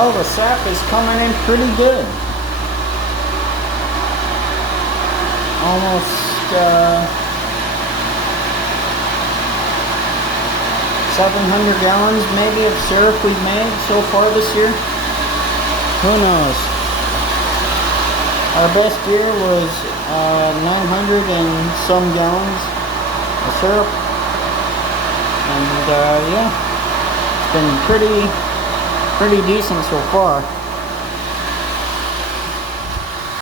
Well, the sap is coming in pretty good. Almost 700 gallons maybe of syrup we've made so far this year. Who knows? Our best year was 900 and some gallons of syrup. And yeah, it's been pretty decent so far.